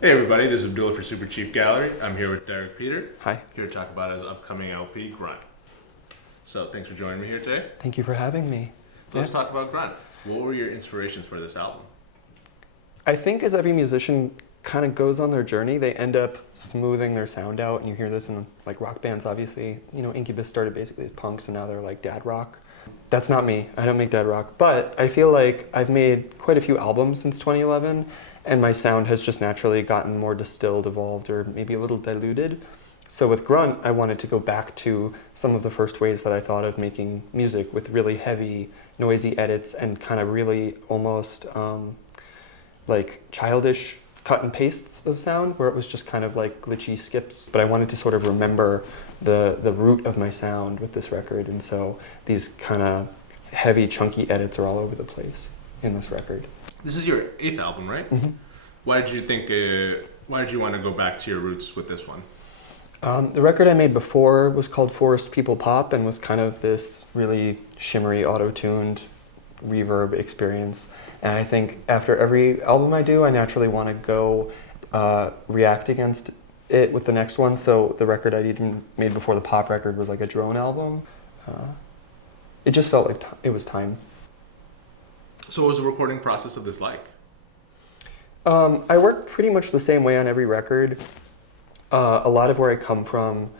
Hey everybody, this is Abdullah for Super Chief Gallery. I'm here with Derek Piotr. Hi. Here to talk about his upcoming LP, Grunt. So thanks for joining me here today. Thank you for having me. Let's talk about Grunt. What were your inspirations for this album? I think as every musician kind of goes on their journey, they end up smoothing their sound out, and you hear this in like rock bands, obviously. You know, Incubus started basically as punks, and now they're like dad rock. That's not me. I don't make dad rock, but I feel like I've made quite a few albums since 2011, and my sound has just naturally gotten more distilled, evolved, or maybe a little diluted. So with Grunt, I wanted to go back to some of the first ways that I thought of making music, with really heavy, noisy edits and kind of really almost like childish cut and pastes of sound, where it was just kind of like glitchy skips. But I wanted to sort of remember the root of my sound with this record, and so these kind of heavy, chunky edits are all over the place in this record. This is your 8th album, right? Mm-hmm. Why did you want to go back to your roots with this one? The record I made before was called Forest People Pop and was kind of this really shimmery, auto-tuned reverb experience. And I think after every album I do, I naturally want to go react against it with the next one. So the record I'd even made before the pop record was like a drone album. It just felt like it was time. So what was the recording process of this like? I work pretty much the same way on every record. A lot of where I come from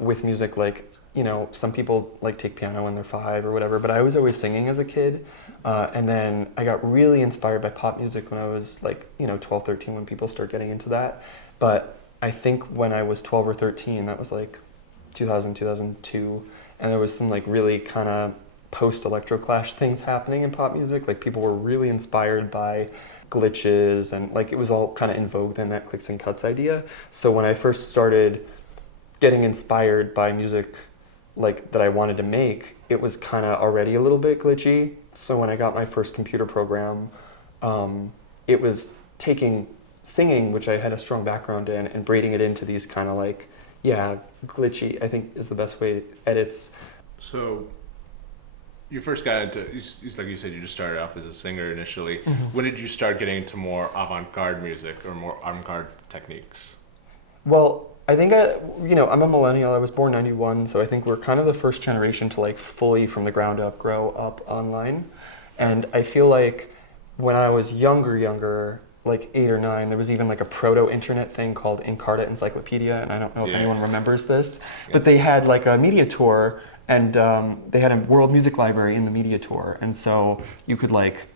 with music, like, you know, some people like take piano when they're 5 or whatever, but I was always singing as a kid. And then I got really inspired by pop music when I was like, 12, 13, when people start getting into that. But I think when I was 12 or 13, that was like 2000, 2002, and there was some like really kind of post-electroclash things happening in pop music. Like people were really inspired by glitches, and like it was all kind of in vogue then, that clicks and cuts idea. So when I first started getting inspired by music like that I wanted to make, it was kind of already a little bit glitchy. So when I got my first computer program, it was taking singing, which I had a strong background in, and braiding it into these kind of like, glitchy, I think is the best way, edits. So you first got into, like you said, you just started off as a singer initially. Mm-hmm. When did you start getting into more avant-garde music or more avant-garde techniques? Well, I think I'm a millennial. I was born 91, so I think we're kind of the first generation to like fully from the ground up grow up online. And I feel like when I was younger, like 8 or 9, there was even like a proto-internet thing called EPK'd Encyclopedia, and I don't know if anyone remembers this, but they had like a media tour, and they had a world music library in the media tour, and so you could like,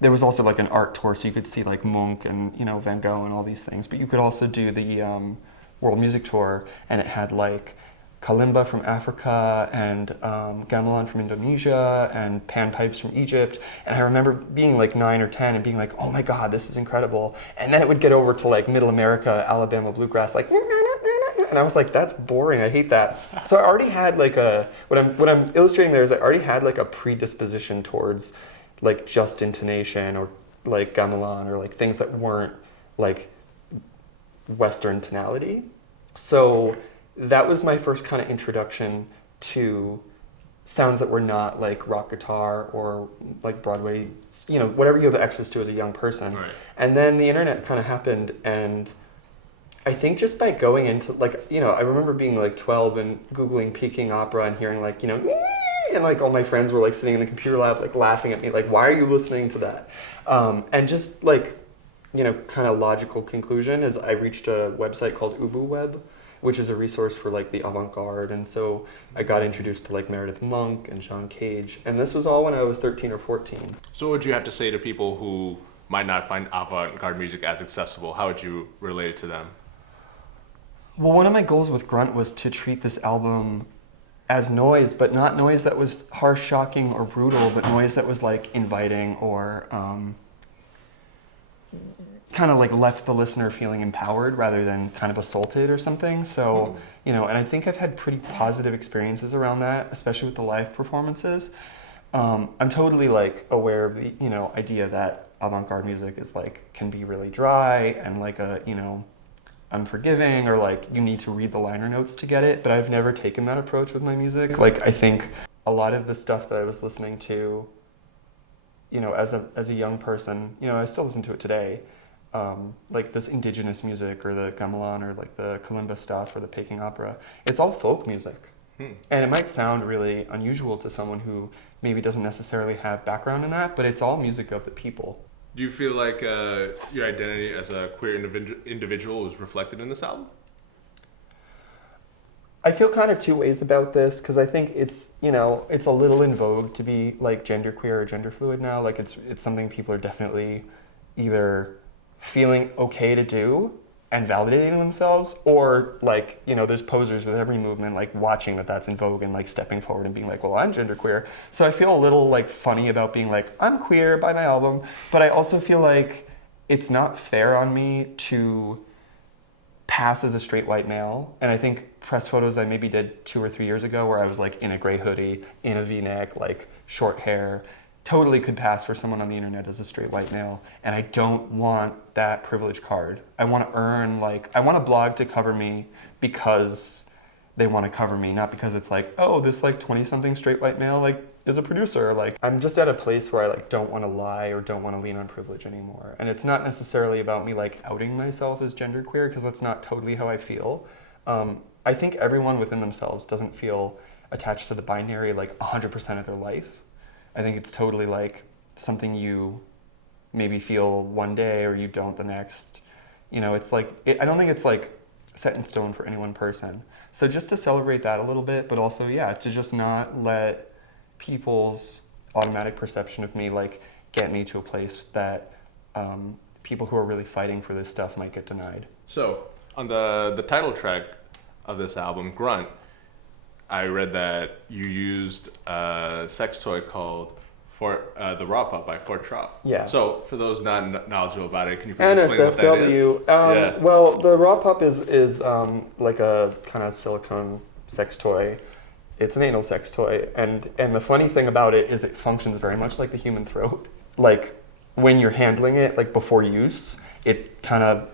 there was also like an art tour, so you could see like Monk and Van Gogh and all these things, but you could also do the world music tour, and it had like kalimba from Africa and gamelan from Indonesia and panpipes from Egypt. And I remember being like 9 or 10 and being like, oh my God, this is incredible. And then it would get over to like Middle America, Alabama bluegrass, like, and I was like, that's boring, I hate that. So I already had like what I'm illustrating there is I already had like a predisposition towards like just intonation or like gamelan or like things that weren't like Western tonality. So that was my first kind of introduction to sounds that were not like rock guitar or like Broadway, whatever you have access to as a young person. Right. And then the internet kind of happened, and I think just by going into like, I remember being like 12 and Googling Peking opera and hearing like, and like all my friends were like sitting in the computer lab like laughing at me, like, why are you listening to that? And just like, kind of logical conclusion is I reached a website called UvuWeb, which is a resource for like the avant-garde, and so I got introduced to like Meredith Monk and John Cage, and this was all when I was 13 or 14. So what would you have to say to people who might not find avant-garde music as accessible? How would you relate it to them? Well, one of my goals with Grunt was to treat this album as noise, but not noise that was harsh, shocking, or brutal, but noise that was like inviting or kind of like left the listener feeling empowered rather than kind of assaulted or something. So, and I think I've had pretty positive experiences around that, especially with the live performances. I'm totally like aware of the, idea that avant-garde music is like, can be really dry and like a, unforgiving, or like you need to read the liner notes to get it, but I've never taken that approach with my music. Like I think a lot of the stuff that I was listening to, as a young person, I still listen to it today, like this indigenous music or the gamelan or like the kalimba stuff or the Peking opera. It's all folk music. And it might sound really unusual to someone who maybe doesn't necessarily have background in that, but it's all music of the people. Do you feel like your identity as a queer individual is reflected in this album? I feel kind of two ways about this because I think it's, you know, it's a little in vogue to be like genderqueer or gender fluid now. Like it's something people are definitely either feeling okay to do and validating themselves, or like, you know, there's posers with every movement like watching that that's in vogue and like stepping forward and being like, well, I'm genderqueer. So I feel a little like funny about being like, I'm queer, buy my album. But I also feel like it's not fair on me to pass as a straight white male. And I think press photos I maybe did 2 or 3 years ago where I was like in a gray hoodie, in a V-neck, like short hair, totally could pass for someone on the internet as a straight white male. And I don't want that privilege card. I want to earn, like, I want a blog to cover me because they want to cover me, not because it's like, oh, this like 20-something straight white male like is a producer. Like, I'm just at a place where I like don't want to lie or don't want to lean on privilege anymore. And it's not necessarily about me like outing myself as genderqueer, because that's not totally how I feel. I think everyone within themselves doesn't feel attached to the binary like 100% of their life. I think it's totally like something you maybe feel one day or you don't the next. You know, it's like, I don't think it's like set in stone for any one person. So just to celebrate that a little bit, but also, yeah, to just not let people's automatic perception of me like get me to a place that people who are really fighting for this stuff might get denied. So on the title track of this album, Grunt, I read that you used a sex toy called the Raw Pup by Fort Trough. Yeah. So for those not knowledgeable about it, can you please explain what that is? NSFW. Well, the Raw Pup is like a kind of silicone sex toy. It's an anal sex toy, and the funny thing about it is it functions very much like the human throat. Like when you're handling it, like before use, it kind of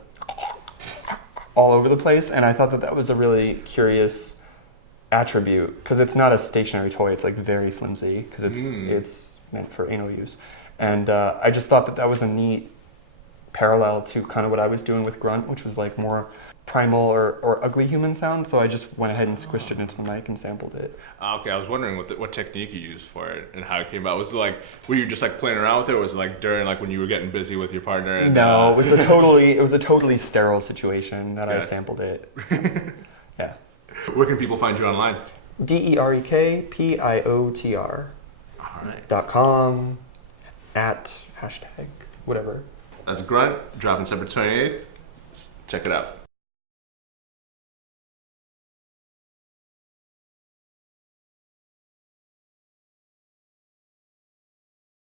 all over the place. And I thought that was a really curious attribute, because it's not a stationary toy. It's like very flimsy because it's meant for anal use. And I just thought that was a neat parallel to kind of what I was doing with Grunt, which was like more primal or ugly human sounds. So I just went ahead and squished it into the mic and sampled it. Okay, I was wondering what technique you used for it and how it came about. Was it like, were you just like playing around with it, or was it like during like when you were getting busy with your partner? And, no, it was a totally sterile situation that I sampled it. Yeah. Where can people find you online? DerekPiotr. Alright. .com, @ hashtag, whatever. That's Grunt, dropping September 28th. Check it out.